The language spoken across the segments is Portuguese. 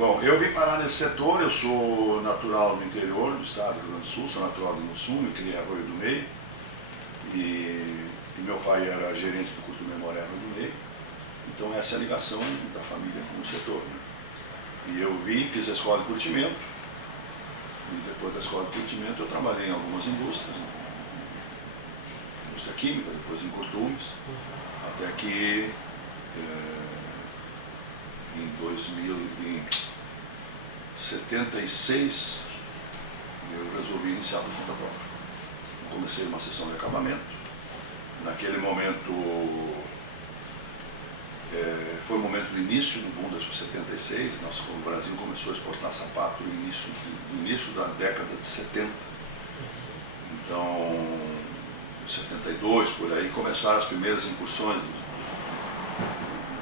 Bom, eu vim parar nesse setor, eu sou natural do interior do estado do Rio Grande do Sul, sou natural do Mussum, me criei em Arroio do Meio, e meu pai era gerente do Curto Memorial do Meio, então essa é a ligação da família com o setor. Né? E eu vim, fiz a escola de curtimento, e depois da escola de curtimento eu trabalhei em algumas indústrias, indústria química, depois em curtumes, até que em 1976 eu resolvi iniciar por conta própria. Comecei uma sessão de acabamento. Naquele momento foi o momento do início do boom das 76, o Brasil começou a exportar sapato no início da década de 70. Então, em 72, por aí, começaram as primeiras incursões do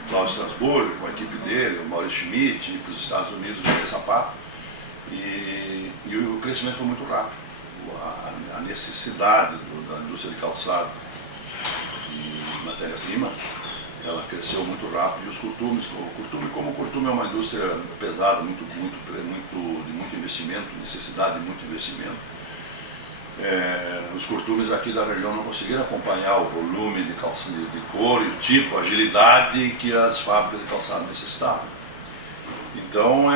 Cláudio Strasburgo, com a equipe dele, o Maurício Schmidt, ir para os Estados Unidos vender sapato. E o crescimento foi muito rápido. A necessidade da indústria de calçado e matéria-prima, ela cresceu muito rápido. E os curtumes, como o curtume é uma indústria pesada, de muito investimento, necessidade de muito investimento, os curtumes aqui da região não conseguiram acompanhar o volume de couro e o tipo, a agilidade que as fábricas de calçado necessitavam. Então,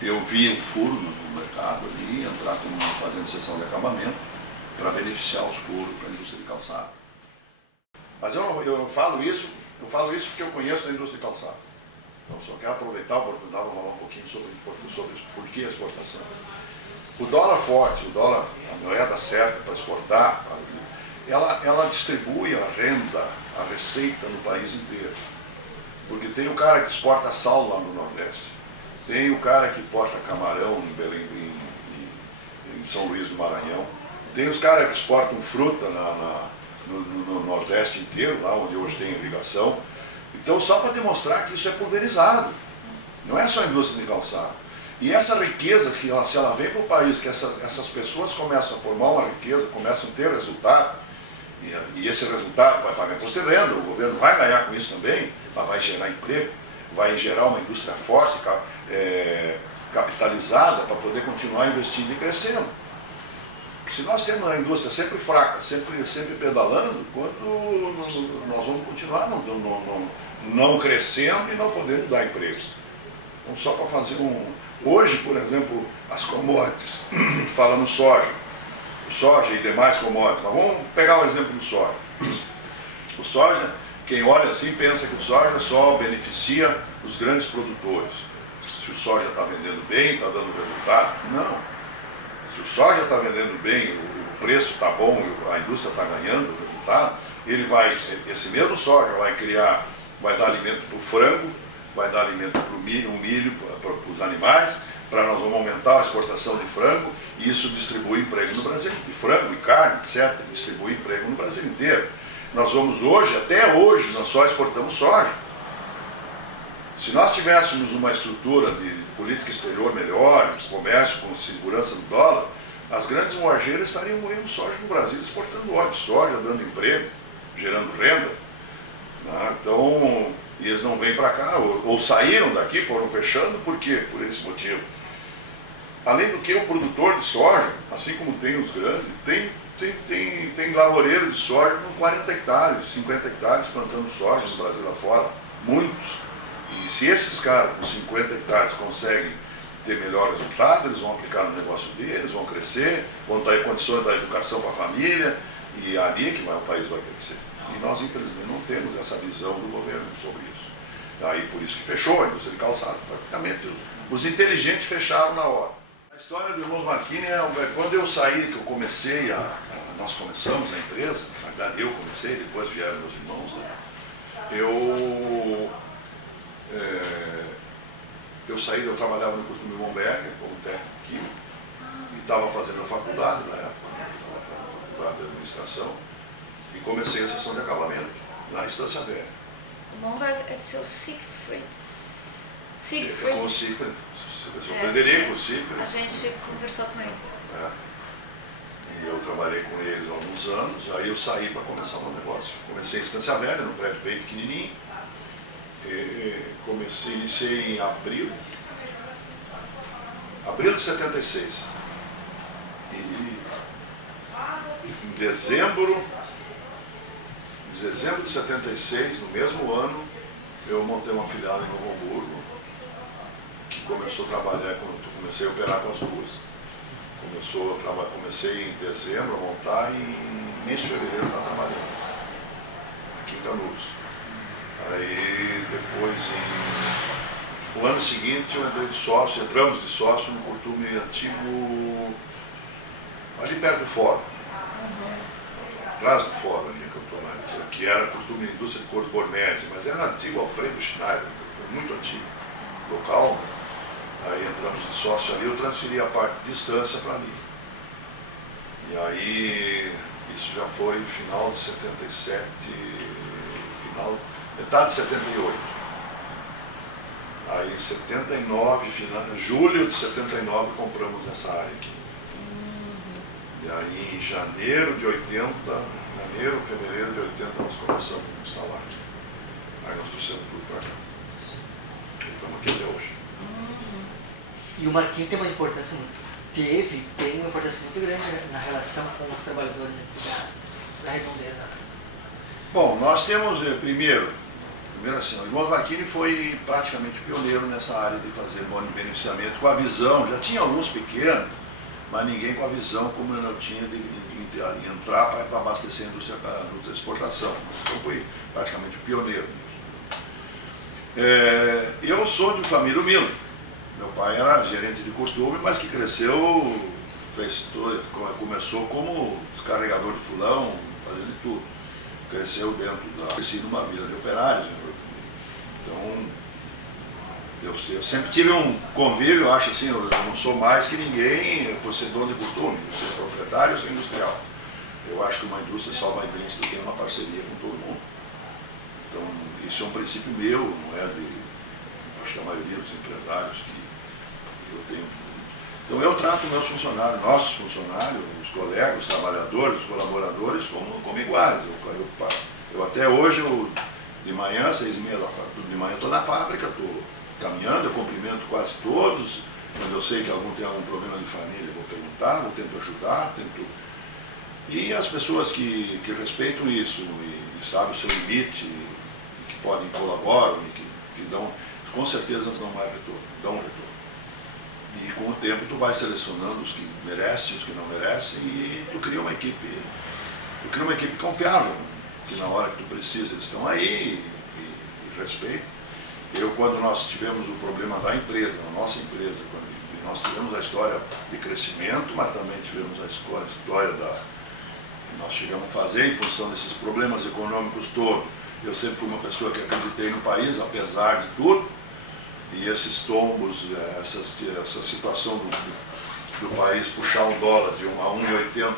eu vi um furo no mercado ali, entrar fazendo sessão de acabamento para beneficiar os couros para a indústria de calçado. Mas eu falo isso porque eu conheço a indústria de calçado. Então, só quero aproveitar a oportunidade para falar um pouquinho sobre por que a exportação. O dólar forte, a moeda certa para exportar, ela distribui a renda, a receita no país inteiro. Porque tem o cara que exporta sal lá no Nordeste, tem o cara que exporta camarão em São Luís do Maranhão, tem os caras que exportam fruta no Nordeste inteiro, lá onde hoje tem irrigação. Então, só para demonstrar que isso é pulverizado, não é só a indústria de calçado. E essa riqueza, se ela vem para o país, que essas pessoas começam a formar uma riqueza, começam a ter resultado, e esse resultado vai pagar imposto de renda, o governo vai ganhar com isso também, vai gerar emprego, vai gerar uma indústria forte, capitalizada, para poder continuar investindo e crescendo. Se nós temos uma indústria sempre fraca, sempre pedalando, quando nós vamos continuar não crescendo e não podendo dar emprego. Então, só para fazer Hoje, por exemplo, as commodities, fala no soja, o soja e demais commodities, mas vamos pegar o exemplo do soja. O soja, quem olha assim pensa que o soja só beneficia os grandes produtores. Se o soja está vendendo bem, está dando resultado, não. Se o soja está vendendo bem, o preço está bom, a indústria está ganhando o resultado, esse mesmo soja vai dar alimento para o frango, vai dar alimento para o milho para os animais, para nós vamos aumentar a exportação de frango, e isso distribui emprego no Brasil, de frango e carne, etc., distribui emprego no Brasil inteiro. Nós vamos até hoje, nós só exportamos soja. Se nós tivéssemos uma estrutura de política exterior melhor, comércio com segurança do dólar, as grandes moageiras estariam moendo soja no Brasil, exportando óleo de soja, dando emprego, gerando renda. Então, e eles não vêm para cá, ou saíram daqui, foram fechando, por quê? Por esse motivo. Além do que, o produtor de soja, assim como tem os grandes, tem lavoureiro de soja com 40 hectares, 50 hectares plantando soja no Brasil lá fora, muitos. E se esses caras com 50 hectares conseguem ter melhor resultado, eles vão aplicar no negócio deles, vão crescer, vão dar condições da educação para a família, e é ali que o país vai crescer. E nós, infelizmente, não temos essa visão do governo sobre isso. Aí, por isso que fechou a indústria de calçado. Praticamente, os inteligentes fecharam na hora. A história do Irmãos Marchini quando eu saí, que eu comecei, nós começamos a empresa, na verdade eu comecei, depois vieram meus irmãos, né? Eu saí, eu trabalhava no Curto Milmonberg como técnico químico, e estava fazendo a faculdade na época, a faculdade de administração, e comecei a sessão de acabamento, na Estância Velha. O Momberg é do seu Siegfried. É com o Siegfried, o Frederico Siegfried. A gente conversou com ele. E eu trabalhei com eles há alguns anos, aí eu saí para começar o meu negócio. Comecei em Estância Velha, num prédio bem pequenininho, Iniciei em abril de 76. E em dezembro de 76, no mesmo ano, eu montei uma filial em Novo Hamburgo, que começou a trabalhar, comecei a operar com as duas. Comecei em dezembro a montar e em início de fevereiro estava trabalhando aqui em Canudos. Aí depois, no ano seguinte, eu entrei de sócio, entramos de sócio no Curtume antigo, ali perto do fórum, atrás do fórum ali, que era Curtume Indústria de Corpo Bornese, mas era antigo Alfredo Schneider, muito antigo, local. Aí entramos de sócio ali, eu transferi a parte de distância para ali. E aí, isso já foi final de 77, metade de 78. Aí em 79, julho de 79, compramos essa área aqui. E aí em fevereiro de 80, nós começamos a instalar aqui. Aí nós trouxemos tudo para cá. E estamos aqui até hoje. E o Marquinhos tem uma importância tem uma importância muito grande na relação com os trabalhadores aqui da Redondeza. Bom, nós temos, primeiro assim, o irmão Marquini foi praticamente pioneiro nessa área de fazer beneficiamento com a visão, já tinha alguns pequenos, mas ninguém com a visão como eu tinha de entrar para abastecer a indústria de exportação. Então foi praticamente pioneiro. Eu sou de família humilde. Meu pai era gerente de curtume, mas que cresceu, começou como descarregador de fulão, fazendo de tudo. Cresceu cresci numa vida de operários. Então, eu sempre tive um convívio, eu acho assim, eu não sou mais que ninguém por ser dono de curtume, ser proprietário ou ser industrial. Eu acho que uma indústria só vai bem se tem uma parceria com todo mundo. Então, isso é um princípio meu, não é acho que a maioria dos empresários que eu tenho. Então eu trato meus funcionários, nossos funcionários, os colegas, os trabalhadores, os colaboradores como iguais. Eu até hoje, de manhã, 6h30 de manhã, estou na fábrica, estou caminhando, eu cumprimento quase todos. Quando eu sei que algum tem algum problema de família, eu vou perguntar, eu tento ajudar, E as pessoas que respeitam isso e sabem o seu limite, e que podem colaborar, e que dão, com certeza dão um retorno. E com o tempo tu vai selecionando os que merecem, os que não merecem, e tu cria uma equipe confiável, que na hora que tu precisa eles estão aí e respeito. Quando nós tivemos o problema da empresa, a nossa empresa, nós tivemos a história de crescimento, mas também tivemos a história que nós chegamos a fazer em função desses problemas econômicos todos. Eu sempre fui uma pessoa que acreditei no país, apesar de tudo. E esses tombos, essa situação do país puxar um dólar de a 1,80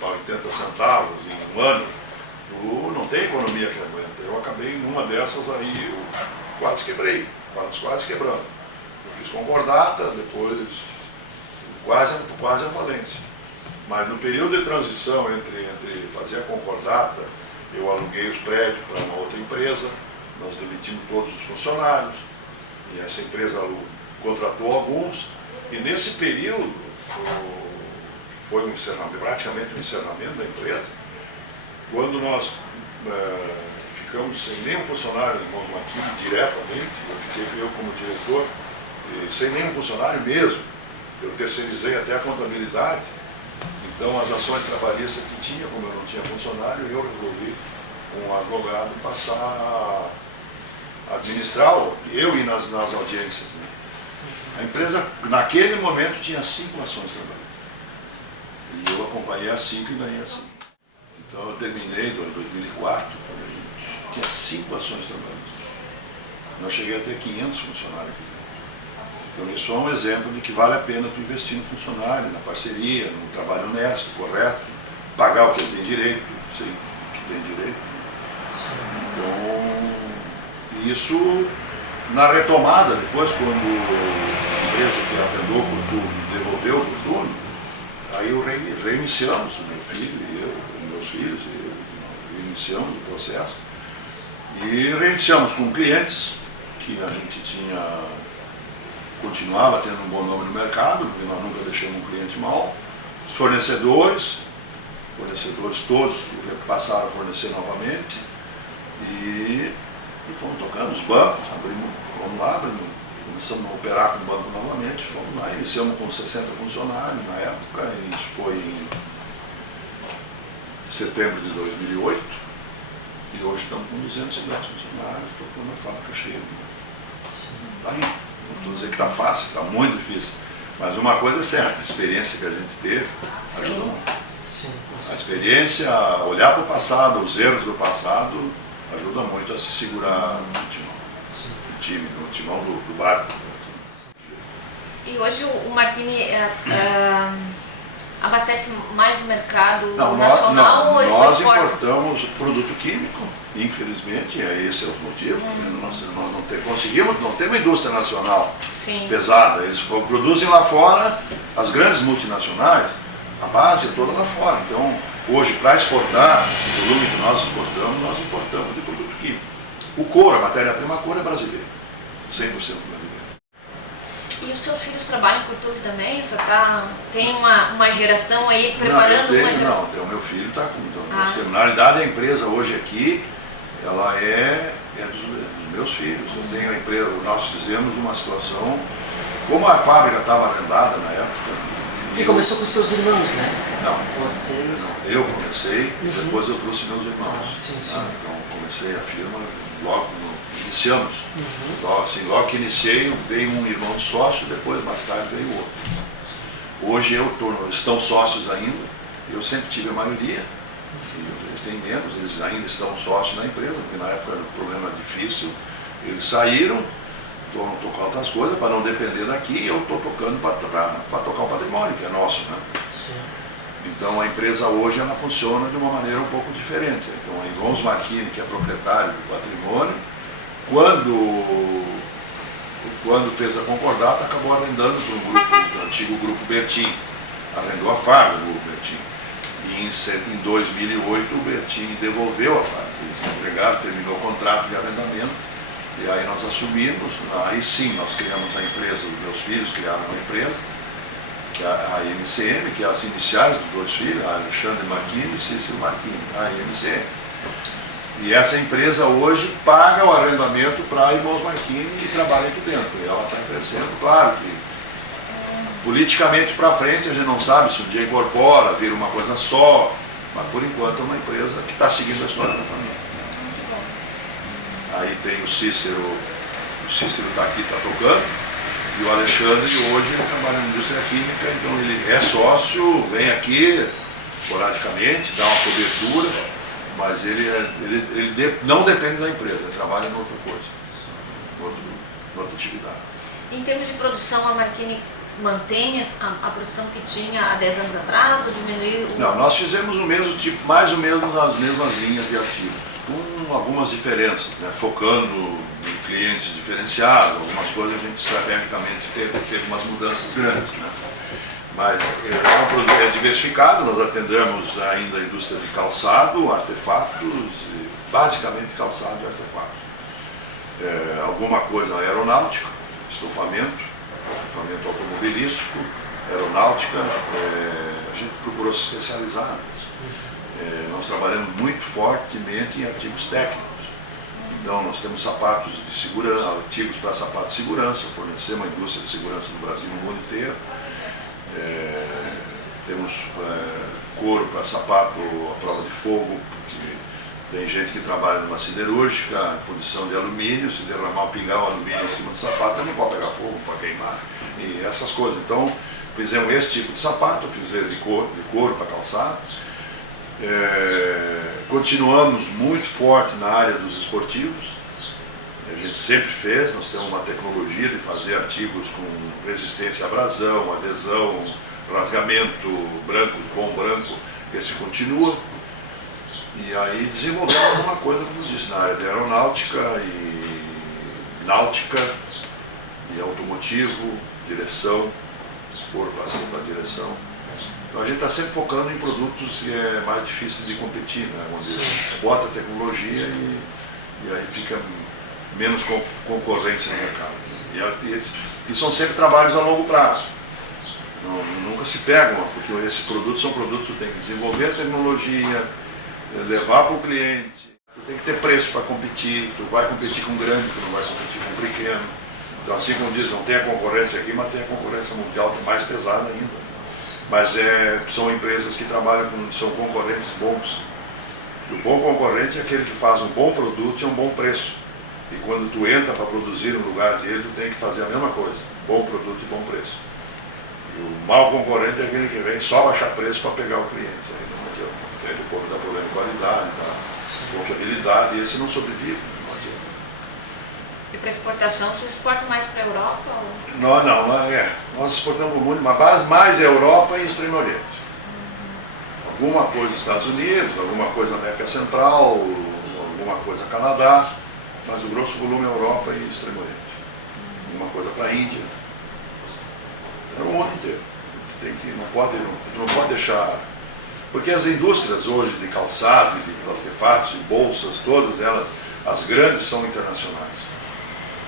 para 80 centavos em um ano, não tem economia que aguenta. Eu acabei numa dessas aí, eu quase quebrei, quase quebrando. Eu fiz concordata, depois quase a falência. Mas no período de transição entre fazer a concordata, eu aluguei os prédios para uma outra empresa, nós demitimos todos os funcionários. E essa empresa contratou alguns, e nesse período foi praticamente um encerramento da empresa, quando nós ficamos sem nenhum funcionário em Monte Marquini diretamente, eu como diretor, sem nenhum funcionário mesmo, eu terceirizei até a contabilidade, então as ações trabalhistas que tinha, como eu não tinha funcionário, eu resolvi com um advogado passar administrar, eu ir nas audiências. Né? A empresa, naquele momento, tinha 5 ações trabalhistas. E eu acompanhei as 5 e ganhei as 5. Então eu terminei em 2004, tinha 5 ações trabalhistas. Eu cheguei a ter 500 funcionários aqui dentro. Então isso é um exemplo de que vale a pena tu investir no funcionário, na parceria, no trabalho honesto, correto, pagar o que ele tem direito, sei que tem direito. Então, isso, na retomada, depois, quando a empresa que arrendou o Curtume devolveu o Curtume, aí reiniciamos, o meu filho e eu, meus filhos, iniciamos o processo. E reiniciamos com clientes que a gente continuava tendo um bom nome no mercado, porque nós nunca deixamos um cliente mal. Os fornecedores todos passaram a fornecer novamente e fomos tocando. Os bancos, começamos a operar com o banco novamente, fomos lá, iniciamos com 60 funcionários na época, isso foi em setembro de 2008, e hoje estamos com 210 funcionários, tocando a fábrica cheia. Está aí. Não estou dizendo que está fácil, está muito difícil. Mas uma coisa é certa, a experiência que a gente teve ajuda muito. A experiência, olhar para o passado, os erros do passado, ajuda muito a se segurar no timão do barco. E hoje o Martini abastece mais o mercado nacional ou nós exporta? importamos produto químico, infelizmente, esse é o motivo. Nós não conseguimos, não temos indústria nacional pesada. Eles produzem lá fora, as grandes multinacionais, a base é toda lá fora. Então, hoje, para exportar, o volume que nós importamos de produto químico. O couro, a matéria-prima couro é brasileira, 100% brasileira. E os seus filhos trabalham com tudo também? Você tem uma geração aí preparando uma geração? Não, o meu filho está com. Na realidade, a empresa hoje aqui, ela é dos meus filhos. Eu tenho a empresa, nós fizemos uma situação, como a fábrica estava arrendada na época. E começou com seus irmãos, né? Não. Vocês. Eu comecei e depois eu trouxe meus irmãos. Sim. Então comecei a firma logo iniciamos. Logo que iniciei, veio um irmão de sócio, depois mais tarde veio outro. Hoje estão sócios ainda, eu sempre tive a maioria, eles têm menos, eles ainda estão sócios na empresa, porque na época era um problema difícil, eles saíram, estão tocando outras coisas para não depender daqui, e eu estou tocando para tocar o patrimônio, que é nosso, né? Sim. Então a empresa hoje ela funciona de uma maneira um pouco diferente. Então a Irmãos Martini, que é proprietário do patrimônio, quando fez a concordata, acabou arrendando para o antigo grupo Bertin, arrendou a fábrica do grupo Bertin. E em 2008 o Bertin devolveu a fábrica, eles entregaram, terminou o contrato de arrendamento, e aí nós assumimos, aí sim nós criamos a empresa, os meus filhos criaram uma empresa, que é a MCM, que é as iniciais dos dois filhos, Alexandre Martini e Cícero Martini, a MCM. E essa empresa hoje paga o arrendamento para a Irmãos Martini e trabalha aqui dentro. E ela está crescendo, claro que politicamente para frente a gente não sabe se um dia incorpora, vira uma coisa só, mas por enquanto é uma empresa que está seguindo a história da família. Aí tem o Cícero está aqui, está tocando, e o Alexandre hoje ele trabalha na indústria química, então ele é sócio, vem aqui esporadicamente, dá uma cobertura. Mas ele não depende da empresa, ele trabalha em outra coisa, em outra atividade. Em termos de produção, a Martini mantém a produção que tinha há 10 anos atrás ou diminuiu? Não, nós fizemos o mesmo tipo, mais ou menos nas mesmas linhas de artigos, com algumas diferenças, né? Focando em clientes diferenciados, algumas coisas a gente estrategicamente teve umas mudanças grandes, né? Mas é um produto diversificado, nós atendemos ainda a indústria de calçado, artefatos, basicamente calçado e artefatos. Alguma coisa aeronáutica, estofamento automobilístico, aeronáutica, a gente procurou se especializar. Nós trabalhamos muito fortemente em artigos técnicos. Então nós temos sapatos de segurança, artigos para sapatos de segurança, fornecemos a indústria de segurança no Brasil e no mundo inteiro. Temos couro para sapato à prova de fogo, porque tem gente que trabalha numa siderúrgica, em fundição de alumínio, se derramar, pingar o alumínio em cima do sapato, ele não pode pegar fogo, para queimar, e essas coisas. Então, fizemos esse tipo de sapato, fizemos de couro para calçado. Continuamos muito forte na área dos esportivos. A gente sempre fez, nós temos uma tecnologia de fazer artigos com resistência à abrasão, adesão, rasgamento, branco, bom branco, esse continua. E aí desenvolvemos alguma coisa, como eu disse, na área de aeronáutica e náutica e automotivo, direção, cor para direção. Então a gente está sempre focando em produtos que é mais difícil de competir, né? Onde bota a tecnologia E aí fica menos concorrência no mercado. E são sempre trabalhos a longo prazo. Nunca se pegam, porque esses produtos são produtos que tu tem que desenvolver a tecnologia, levar para o cliente, tu tem que ter preço para competir, tu vai competir com grande, tu não vai competir com pequeno. Então, assim como diz, não tem a concorrência aqui, mas tem a concorrência mundial, que é mais pesada ainda. Mas são empresas que trabalham são concorrentes bons. O bom concorrente é aquele que faz um bom produto e um bom preço. E quando tu entra para produzir no lugar dele, tu tem que fazer a mesma coisa, bom produto e bom preço. E o mau concorrente é aquele que vem só baixar preço para pegar o cliente. Aí não adianta, porque aí depois dá problema de qualidade, dá confiabilidade, e esse não sobrevive. Não adianta. E para exportação, vocês exportam mais para a Europa? Ou? Nós exportamos muito, mas mais Europa e Extremo Oriente. Alguma coisa nos Estados Unidos, alguma coisa na América Central, alguma coisa no Canadá, mas o grosso volume é Europa e Extremo Oriente. Alguma coisa para a Índia. É o mundo inteiro. Não pode deixar. Porque as indústrias hoje de calçado, de artefatos, de bolsas, todas elas, as grandes são internacionais.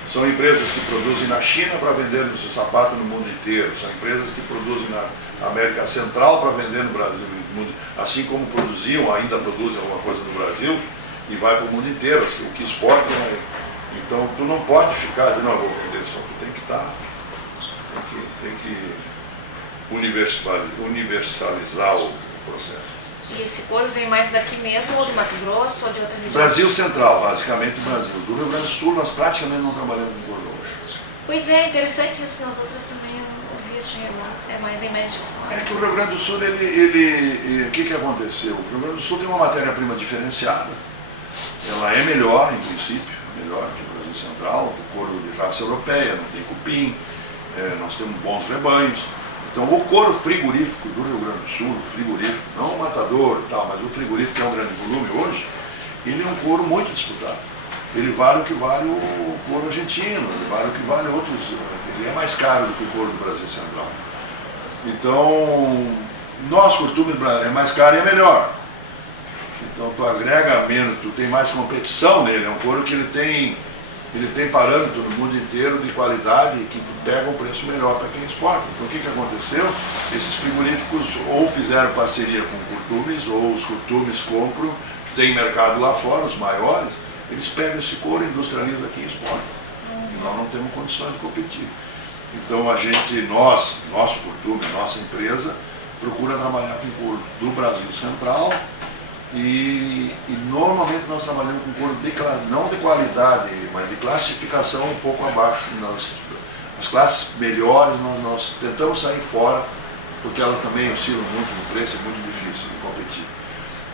São empresas que produzem na China para vender o seu sapato no mundo inteiro. São empresas que produzem na América Central para vender no Brasil. Assim como produziam, ainda produzem alguma coisa no Brasil e vai para o mundo inteiro. O que exportam é. Então tu não pode ficar dizendo, não, eu vou vender só. Tu tem que estar. Tem que universalizar o processo. E esse couro vem mais daqui mesmo, ou do Mato Grosso, ou de outra região? Brasil Central, basicamente Brasil. Do Rio Grande do Sul, nós praticamente não trabalhamos com couro roxo. Pois é, interessante isso. Nas outras também eu ouvi assim, vem mais de fora. É que o Rio Grande do Sul, o que aconteceu? O Rio Grande do Sul tem uma matéria-prima diferenciada. Ela é melhor, em princípio, melhor que o Brasil Central, o couro de raça europeia, não tem cupim, nós temos bons rebanhos. Então o couro frigorífico do Rio Grande do Sul, frigorífico, não o matador e tal, mas o frigorífico que é um grande volume hoje, ele é um couro muito disputado. Ele vale o que vale o couro argentino, ele vale o que vale outros, ele é mais caro do que o couro do Brasil Central. Então, nosso costume é mais caro e é melhor. Então tu agrega menos, tu tem mais competição nele, é um couro que ele tem parâmetro no mundo inteiro de qualidade que pega um preço melhor para quem exporta. Então o que aconteceu? Esses frigoríficos ou fizeram parceria com curtumes, ou os curtumes compram, tem mercado lá fora, os maiores, eles pegam esse couro, industrializam aqui e exportam. E nós não temos condições de competir. Então nosso curtume, nossa empresa, procura trabalhar com couro do Brasil Central. E normalmente nós trabalhamos com couro não de qualidade, mas de classificação um pouco abaixo. As classes melhores nós tentamos sair fora, porque elas também oscilam muito no preço, é muito difícil de competir.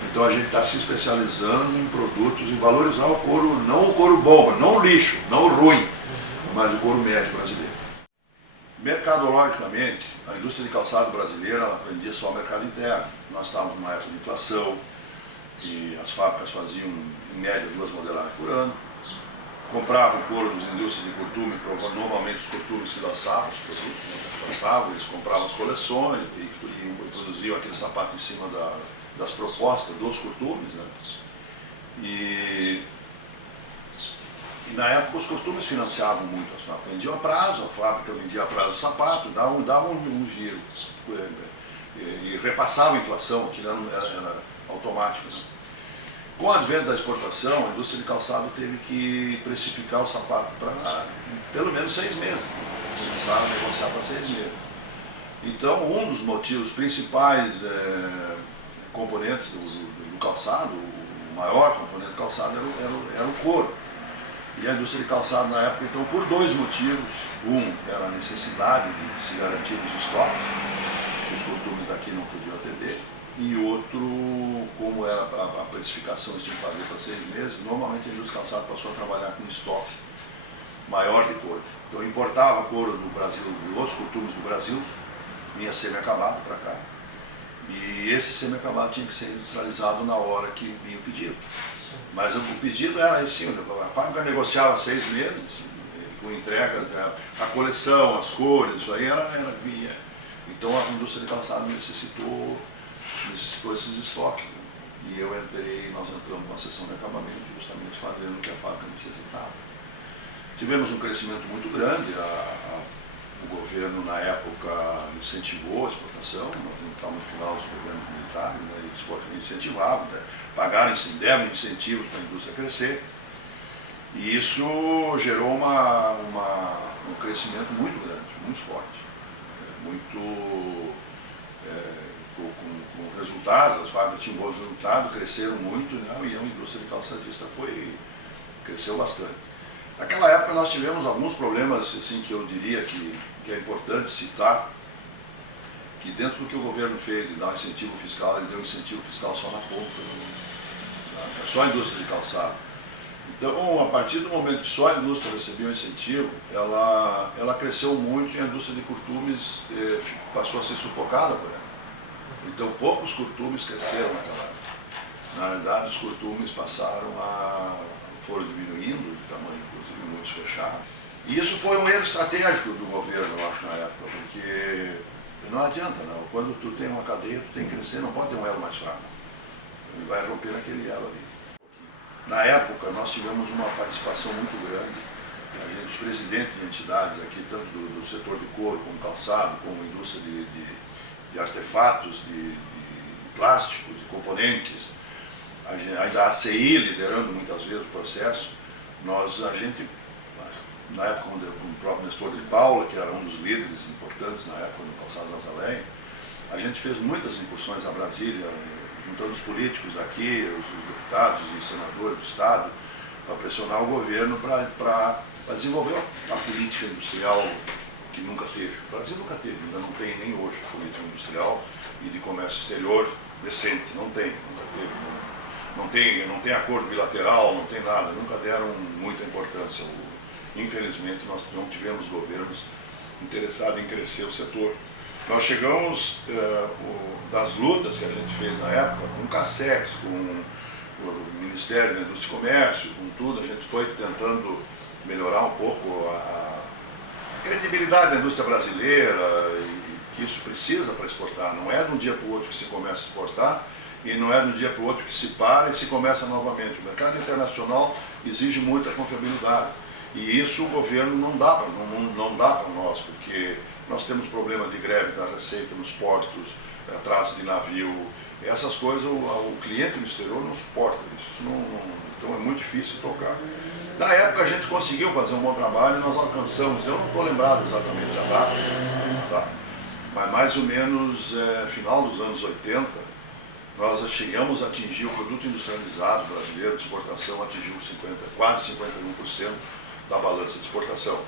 Então a gente está se especializando em produtos, em valorizar o couro, não o couro bom, não o lixo, não o ruim, mas o couro médio brasileiro. Mercadologicamente, a indústria de calçado brasileira ela vendia só ao mercado interno. Nós estávamos numa época de inflação, e as fábricas faziam em média 2 modelagens por ano, compravam couro das indústrias de curtume, normalmente os curtumes se lançavam, os produtos eles compravam as coleções e produziam aquele sapato em cima das propostas dos curtumes, né? E na época os curtumes financiavam muito as fábricas, vendiam a prazo, a fábrica vendia a prazo o sapato, dava um giro e repassava a inflação, que era automático, né? Com o advento da exportação, a indústria de calçado teve que precificar o sapato para pelo menos 6 meses. Começaram a negociar para 6 meses. Então, um dos motivos principais componentes do calçado, o maior componente do calçado era o couro. E a indústria de calçado na época, então, por 2 motivos. Um era a necessidade de se garantir os estoques, que os curtumes daqui não podiam atender. E outro, como era a precificação que tinha que fazer para 6 meses, normalmente a indústria de calçado passou a trabalhar com estoque maior de couro. Então importava couro do Brasil, de outros curtumes do Brasil, vinha semi-acabado para cá. E esse semi-acabado tinha que ser industrializado na hora que vinha o pedido. Mas o pedido era assim, a fábrica negociava 6 meses, com entregas, a coleção, as cores, isso aí era via. Então a indústria de calçado necessitou esses estoques. e nós entramos numa sessão de acabamento justamente fazendo o que a fábrica necessitava. Tivemos um crescimento muito grande, o governo na época incentivou a exportação, nós não estávamos no final dos governos militares, né, e incentivavam, né, deram incentivos para a indústria crescer, e isso gerou um crescimento muito grande, muito forte, com resultados, as fábricas tinham bons resultados, cresceram muito, né, e a indústria de calçadista cresceu bastante. Naquela época nós tivemos alguns problemas assim, que eu diria que é importante citar, que dentro do que o governo fez de dar um incentivo fiscal, ele deu incentivo fiscal só na ponta, só a indústria de calçado. Então, a partir do momento que só a indústria recebia um incentivo, ela cresceu muito e a indústria de curtumes passou a ser sufocada por ela. Então, poucos curtumes cresceram naquela época. Na verdade, os curtumes foram diminuindo de tamanho, inclusive muitos fecharam. E isso foi um erro estratégico do governo, eu acho, na época, porque não adianta, não. Quando tu tem uma cadeia, tu tem que crescer, não pode ter um elo mais fraco. Ele vai romper aquele elo ali. Na época, nós tivemos uma participação muito grande, os presidentes de entidades aqui, tanto do setor de couro, como calçado, como indústria de artefatos, de plásticos, de componentes, a ACI liderando muitas vezes o processo, na época com o próprio Nestor de Paula, que era um dos líderes importantes na época do calçado da Azaleia, a gente fez muitas incursões a Brasília, juntando os políticos daqui, os deputados e senadores do Estado, para pressionar o governo para desenvolver a política industrial que nunca teve. O Brasil nunca teve, ainda não tem nem hoje a política industrial e de comércio exterior decente, nunca teve. Não tem acordo bilateral, não tem nada, nunca deram muita importância. Infelizmente, nós não tivemos governos interessados em crescer o setor. Nós chegamos, das lutas que a gente fez na época, com o CACEX, com o Ministério da Indústria e Comércio, com tudo, a gente foi tentando melhorar um pouco a credibilidade da indústria brasileira, e que isso precisa para exportar. Não é de um dia para o outro que se começa a exportar, e não é de um dia para o outro que se para e se começa novamente. O mercado internacional exige muita confiabilidade. E isso o governo não dá para nós, porque nós temos problema de greve da Receita nos portos, atraso de navio, essas coisas o cliente no exterior não suporta isso, então é muito difícil tocar. Na época a gente conseguiu fazer um bom trabalho, nós alcançamos, eu não estou lembrado exatamente a data, tá? Mas mais ou menos final dos anos 80, nós chegamos a atingir o produto industrializado brasileiro de exportação, atingiu quase 51% da balança de exportação.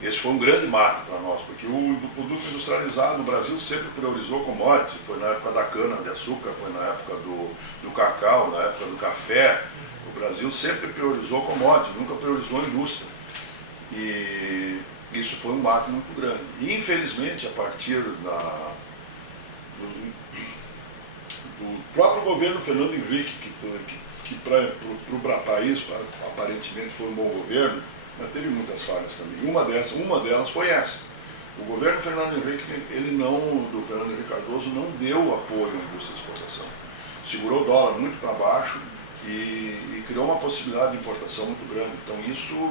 Esse foi um grande marco para nós, porque o produto industrializado, o Brasil sempre priorizou commodity, foi na época da cana-de-açúcar, foi na época do cacau, na época do café. O Brasil sempre priorizou commodity, nunca priorizou a indústria. E isso foi um marco muito grande. E infelizmente, a partir do próprio governo Fernando Henrique, que para o país aparentemente foi um bom governo, mas teve muitas falhas também. Uma delas foi essa. O governo Fernando Henrique, do Fernando Henrique Cardoso, não deu apoio à indústria de exportação. Segurou o dólar muito para baixo e criou uma possibilidade de importação muito grande. Então isso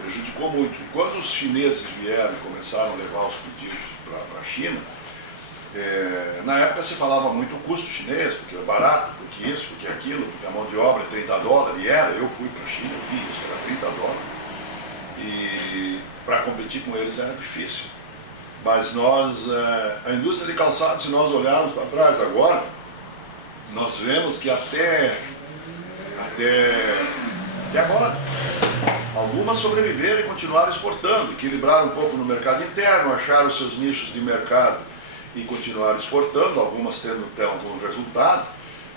prejudicou muito. E quando os chineses vieram e começaram a levar os pedidos para a China, na época se falava muito o custo chinês, porque é barato, porque isso, porque aquilo, porque a mão de obra é $30, e eu fui para a China, eu vi isso, era $30, e para competir com eles era difícil. Mas a indústria de calçado, se nós olharmos para trás agora, nós vemos que até agora, algumas sobreviveram e continuaram exportando, equilibraram um pouco no mercado interno, acharam seus nichos de mercado e continuaram exportando, algumas tendo algum resultado,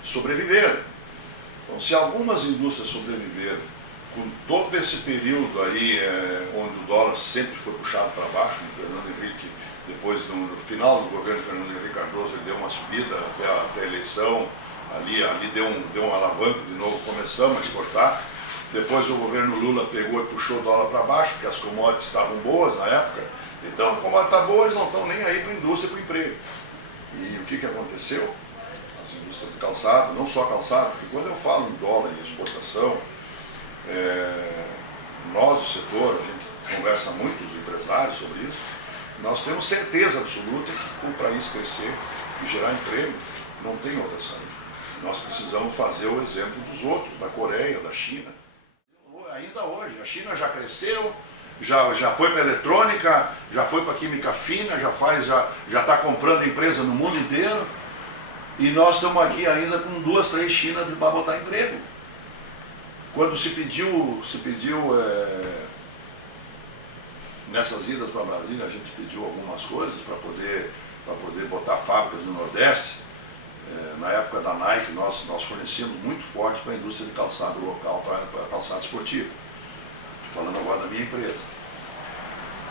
sobreviveram. Então, se algumas indústrias sobreviveram com todo esse período aí, onde o dólar sempre foi puxado para baixo, o Fernando Henrique, depois no final do governo Fernando Henrique Cardoso, ele deu uma subida até a eleição, ali deu um alavanco de novo, começamos a exportar. Depois o governo Lula pegou e puxou o dólar para baixo, porque as commodities estavam boas na época. Então, a commodity está boa, eles não estão nem aí para a indústria e para o emprego. E o que aconteceu? As indústrias de calçado, não só calçado, porque quando eu falo em dólar e exportação, nós do setor, a gente conversa muito com os empresários sobre isso, nós temos certeza absoluta que para o país crescer e gerar emprego, não tem outra saída. Nós precisamos fazer o exemplo dos outros, da Coreia, da China. Ainda hoje, a China já cresceu, já foi para a eletrônica, já foi para a química fina, já está comprando empresa no mundo inteiro, e nós estamos aqui ainda com 2, 3 Chinas para botar emprego. Quando se pediu nessas idas para Brasília, a gente pediu algumas coisas para poder botar fábricas no Nordeste. Na época da Nike, nós fornecíamos muito forte para a indústria de calçado local, para calçado esportivo. Estou falando agora da minha empresa.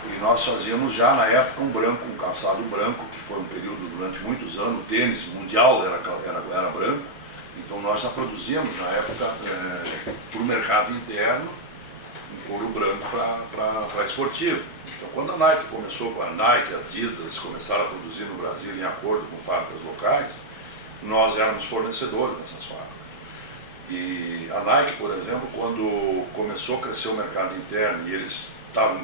E nós fazíamos já na época um calçado branco, que foi um período durante muitos anos, o tênis mundial era branco. Então nós já produzíamos na época para o mercado interno um couro branco para esportivo. Então quando a Nike começou, a Nike, a Adidas começaram a produzir no Brasil em acordo com fábricas locais, nós éramos fornecedores dessas fábricas. E a Nike, por exemplo, quando começou a crescer o mercado interno e eles estavam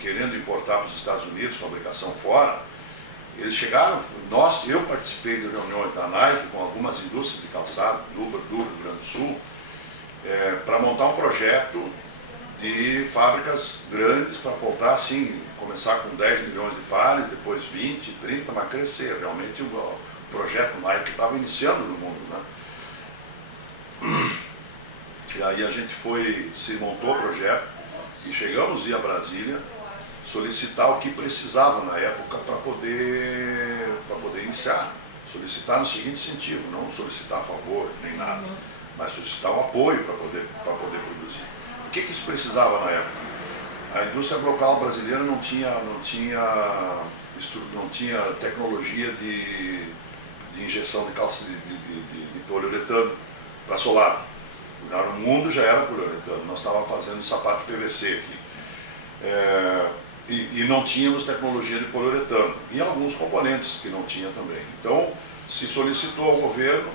querendo importar para os Estados Unidos, fabricação fora, eles chegaram, eu participei de reuniões da Nike com algumas indústrias de calçado do Rio Grande do Sul, para montar um projeto de fábricas grandes, para voltar assim, começar com 10 milhões de pares, depois 20, 30, mas crescer. Realmente o projeto Nike estava iniciando no mundo, né? E aí a gente se montou o projeto e chegamos a ir a Brasília solicitar o que precisava na época para poder iniciar. Solicitar no seguinte sentido, não solicitar a favor nem nada, mas solicitar o apoio para poder produzir. O que se precisava na época? A indústria local brasileira não tinha tecnologia de injeção de poliuretano para solado. No mundo já era poliuretano, nós estávamos fazendo sapato PVC aqui. E não tínhamos tecnologia de poliuretano, e alguns componentes que não tinha também. Então, se solicitou ao governo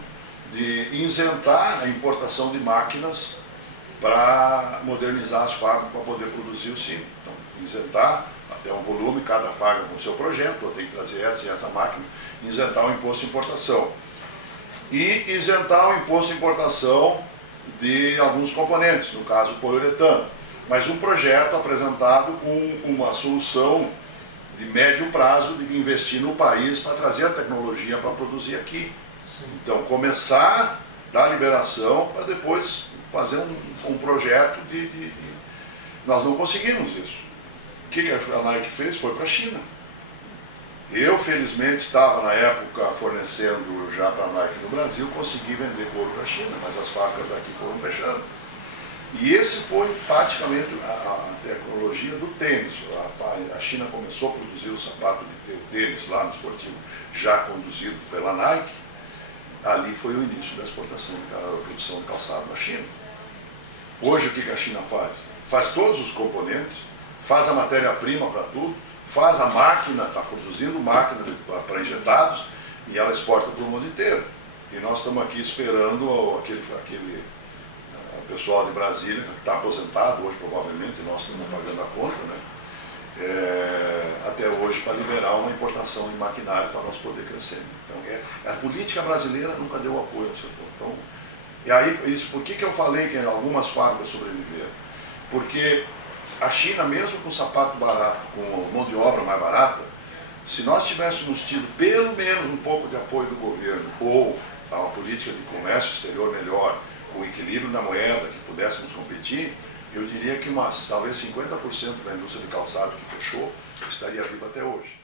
de isentar a importação de máquinas para modernizar as fábricas para poder produzir o cinto. Então, isentar até um volume, cada fábrica com o seu projeto, tem que trazer essa e essa máquina, isentar o imposto de importação. E isentar o imposto de importação de alguns componentes, no caso o poliuretano. Mas um projeto apresentado com uma solução de médio prazo de investir no país para trazer a tecnologia para produzir aqui. Então, começar da liberação para depois fazer um projeto Nós não conseguimos isso. O que a Nike fez? Foi para a China. Eu, felizmente, estava na época fornecendo já para a Nike no Brasil, consegui vender couro para a China, mas as fábricas daqui foram fechando. E esse foi praticamente a tecnologia do tênis. A China começou a produzir o sapato de tênis lá no esportivo, já conduzido pela Nike. Ali foi o início da exportação, da produção de calçado na China. Hoje o que a China faz? Faz todos os componentes, faz a matéria-prima para tudo, faz a máquina, está produzindo máquina para injetados e ela exporta para o mundo inteiro. E nós estamos aqui esperando aquele pessoal de Brasília, que está aposentado hoje provavelmente, nós estamos pagando a conta, né? Até hoje para liberar uma importação de maquinário para nós poder crescer. Então, a política brasileira nunca deu apoio ao setor. Então, e aí, por que eu falei que algumas fábricas sobreviveram? Porque a China, mesmo com sapato barato, com mão de obra mais barata, se nós tivéssemos tido pelo menos um pouco de apoio do governo ou uma política de comércio exterior melhor, o equilíbrio na moeda, que pudéssemos competir, eu diria que talvez 50% da indústria de calçado que fechou estaria viva até hoje.